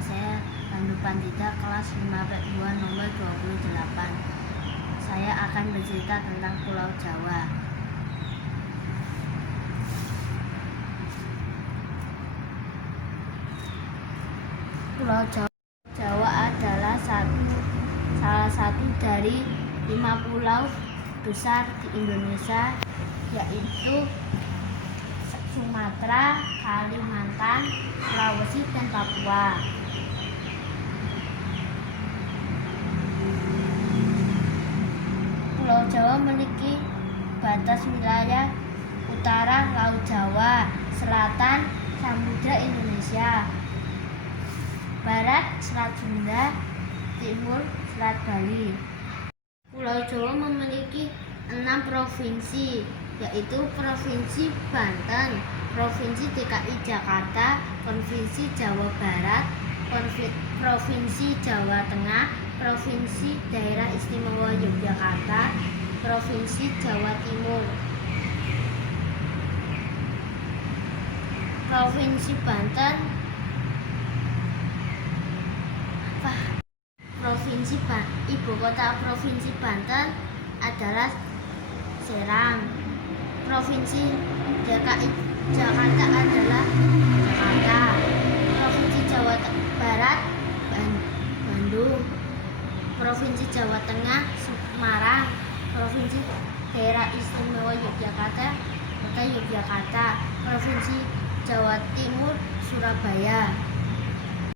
saya Pandu Pandita kelas 5-2 nomor 28. Saya akan bercerita tentang Pulau Jawa. Pulau Jawa adalah salah satu dari 5 pulau besar di Indonesia, yaitu Sumatera, Kalimantan, Sulawesi, dan Papua. Pulau Jawa memiliki batas wilayah utara Laut Jawa, selatan Samudra Indonesia, barat Selat Sunda, timur Selat Bali. Pulau Jawa memiliki 6 provinsi, yaitu Provinsi Banten, Provinsi DKI Jakarta, Provinsi Jawa Barat, Provinsi Jawa Tengah, Provinsi Daerah Istimewa Yogyakarta, Provinsi Jawa Timur. Provinsi Banten, ibu kota Provinsi Banten adalah Serang. Provinsi DKI Jakarta adalah Jakarta. Provinsi Jawa Barat Bandung. Provinsi Jawa Tengah Semarang. Provinsi Daerah Istimewa Yogyakarta Kota Yogyakarta. Provinsi Jawa Timur Surabaya.